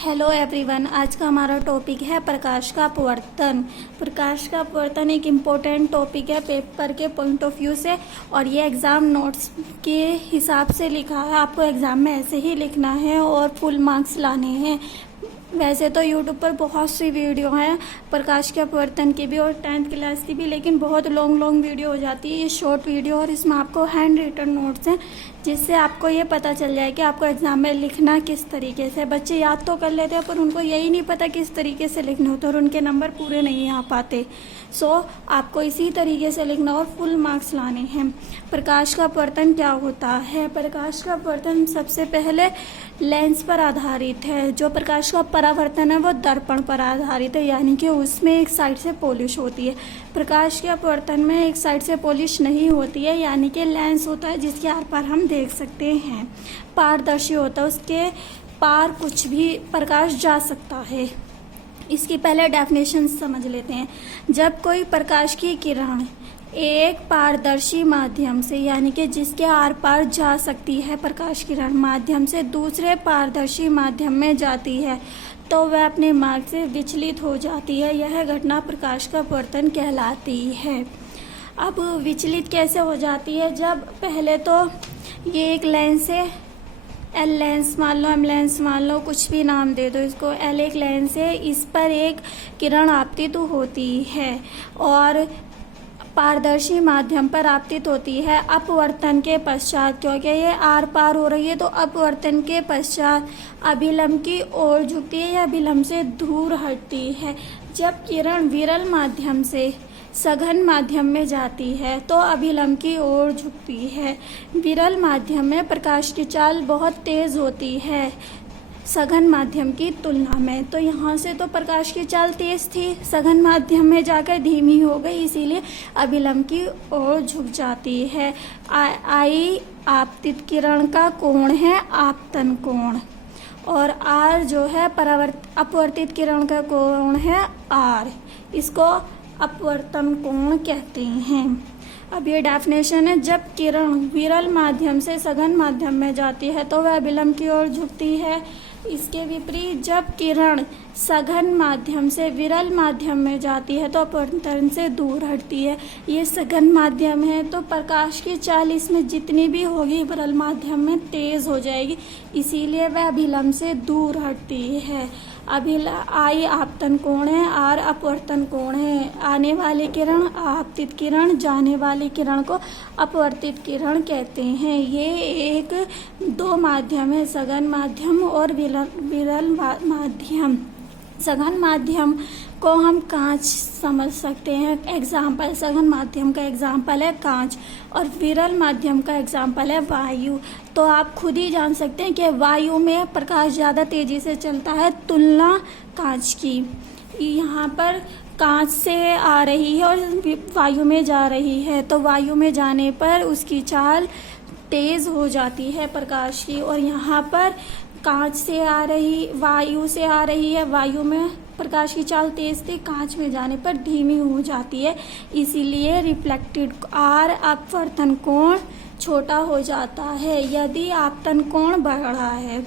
Hello everyone, आज का हमारा टॉपिक है प्रकाश का अपवर्तन। प्रकाश का अपवर्तन एक इम्पोर्टेंट टॉपिक है पेपर के पॉइंट ऑफ व्यू से, और ये एग्ज़ाम नोट्स के हिसाब से लिखा है। आपको एग्ज़ाम में ऐसे ही लिखना है और फुल मार्क्स लाने हैं। वैसे तो यूट्यूब पर बहुत सी वीडियो हैं प्रकाश के अपवर्तन की भी और 10th क्लास की भी, लेकिन बहुत लॉन्ग वीडियो हो जाती है। ये शॉर्ट वीडियो और इसमें आपको हैंड रिटन नोट्स हैं, जिससे आपको ये पता चल जाए कि आपको एग्ज़ाम में लिखना किस तरीके से। बच्चे याद तो कर लेते हैं पर उनको यही नहीं पता किस तरीके से लिखने होते और उनके नंबर पूरे नहीं आ पाते। आपको इसी तरीके से लिखना और फुल मार्क्स लाने हैं। प्रकाश का अपवर्तन क्या होता है? प्रकाश का अपवर्तन सबसे पहले लेंस पर आधारित है। जो प्रकाश का परावर्तन है वो दर्पण पर आधारित है, यानी कि उसमें एक साइड से पॉलिश होती है। प्रकाश के अपवर्तन में एक साइड से पॉलिश नहीं होती है, यानी कि लेंस होता है जिसके आर पार हम देख सकते हैं। पारदर्शी होता है, उसके पार कुछ भी प्रकाश जा सकता है। इसकी पहले डेफिनेशन समझ लेते हैं। जब कोई प्रकाश की किरण एक पारदर्शी माध्यम से, यानी कि जिसके आर पार जा सकती है प्रकाश किरण, माध्यम से दूसरे पारदर्शी माध्यम में जाती है तो वह अपने मार्ग से विचलित हो जाती है। यह घटना प्रकाश का अपवर्तन कहलाती है। अब विचलित कैसे हो जाती है? जब पहले तो ये एक लेंस है, एल लेंस मान लो, एम लेंस मान लो, कुछ भी नाम दे दो इसको। एल एक लेंस है, इस पर एक किरण आपतित होती है और पारदर्शी माध्यम पर आपतित होती है। अपवर्तन के पश्चात, क्योंकि ये आर पार हो रही है तो अपवर्तन के पश्चात अभिलंब की ओर झुकती है या अभिलंब से दूर हटती है। जब किरण विरल माध्यम से सघन माध्यम में जाती है तो अभिलंब की ओर झुकती है। विरल माध्यम में प्रकाश की चाल बहुत तेज होती है सघन माध्यम की तुलना में। तो यहाँ से तो प्रकाश की चाल तेज थी, सघन माध्यम में जाकर धीमी हो गई, इसीलिए अभिलंब की ओर झुक जाती है। आई आपतित किरण का कोण है आपतन कोण, और आर जो है अपवर्तित किरण का कोण है आर। इसको अपवर्तन कोण कहते हैं। अब ये डेफिनेशन है। जब किरण विरल माध्यम से सघन माध्यम में जाती है तो वह अभिलंब की ओर झुकती है। इसके विपरीत जब किरण सघन माध्यम से विरल माध्यम में जाती है तो अपवर्तन से दूर हटती है। ये सघन माध्यम है तो प्रकाश की चाल इसमें जितनी भी होगी विरल माध्यम में तेज हो जाएगी, इसीलिए वह अभिलंब से दूर हटती है। आई आपतन कोण है, आर अपवर्तन कोण है। आने वाली किरण आपतित किरण, जाने वाली किरण को अपवर्तित किरण कहते हैं। ये एक दो माध्यम है, सघन माध्यम और विरल माध्यम। सघन माध्यम को हम कांच समझ सकते हैं एग्जाम्पल। सघन माध्यम का एग्जाम्पल है कांच और विरल माध्यम का एग्जाम्पल है वायु। तो आप खुद ही जान सकते हैं कि वायु में प्रकाश ज़्यादा तेजी से चलता है तुलना कांच की। यहाँ पर कांच से आ रही है और वायु में जा रही है, तो वायु में जाने पर उसकी चाल तेज हो जाती है प्रकाश की, और यहाँ पर कांच से आ रही, वायु से आ रही है, वायु में प्रकाश की चाल तेज थी, कांच में जाने पर धीमी हो जाती है, इसीलिए रिफ्लेक्टेड आर अपवर्तन कोण छोटा हो जाता है। यदि आपतन कोण बढ़ा है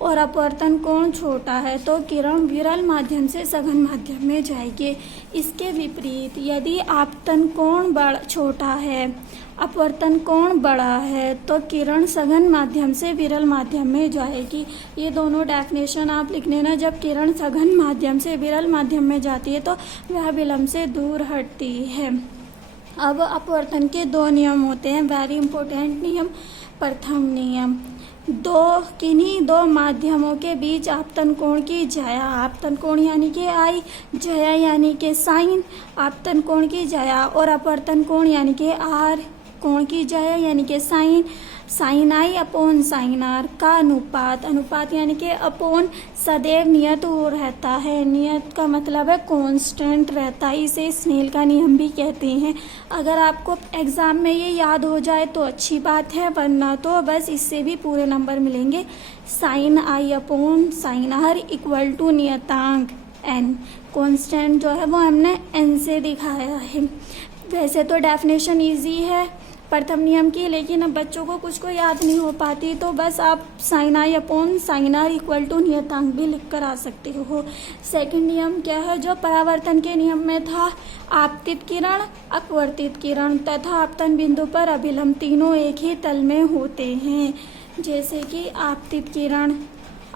और अपवर्तन कोण छोटा है तो किरण विरल माध्यम से सघन माध्यम में जाएगी। इसके विपरीत यदि आपतन कोण छोटा है, अपवर्तन कोण बड़ा है तो किरण सघन माध्यम से विरल माध्यम में जाएगी। ये दोनों डेफिनेशन आप लिख लेना। जब किरण सघन माध्यम से विरल माध्यम में जाती है तो वह विलंब से दूर हटती है। अब अपवर्तन के दो नियम होते हैं, वेरी इंपॉर्टेंट नियम। प्रथम नियम, किन्हीं दो माध्यमों के बीच आपतन कोण की जया, आपतन कोण यानी कि आई, जया यानी कि साइन, आपतन कोण की जया, और अपवर्तन कोण यानी कि आर, कोण की जया यानी कि sine, sine i upon sine r का अनुपात, अनुपात यानी कि अपॉन सदैव नियत हो रहता है। नियत का मतलब है कांस्टेंट रहता है, इसे स्नेल का नियम भी कहते हैं। अगर आपको एग्जाम में ये याद हो जाए तो अच्छी बात है, वरना तो बस इससे भी पूरे नंबर मिलेंगे। Sine i upon sine r equal to नियतांक एन। कांस्टेंट जो है वो हमने एन से दिखाया है। वैसे तो डेफिनेशन इजी है, प्रथम नियम की, लेकिन अब बच्चों को कुछ को याद नहीं हो पाती तो बस आप sine i upon sine r equal to नियतांक भी लिख कर आ सकते हो। सेकंड नियम क्या है, जो परावर्तन के नियम में था, आपतित किरण, अपवर्तित किरण तथा आपतन बिंदु पर अभिलंब तीनों एक ही तल में होते हैं। जैसे कि आपतित किरण,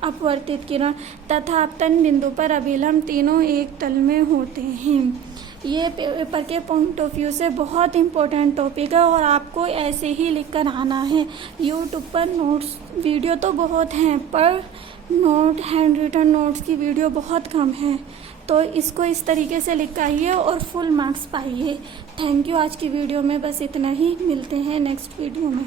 अपवर्तित किरण तथा आपतन बिंदु पर अभिलंब तीनों एक तल में होते हैं। ये पेपर के पॉइंट ऑफ व्यू से बहुत इम्पोर्टेंट टॉपिक है और आपको ऐसे ही लिख कर आना है। यूट्यूब पर नोट्स वीडियो तो बहुत हैं, पर हैंड रिटन नोट्स की वीडियो बहुत कम है, तो इसको इस तरीके से लिख आइए और फुल मार्क्स पाइए। Thank you. आज की वीडियो में बस इतना ही, मिलते हैं नेक्स्ट वीडियो में।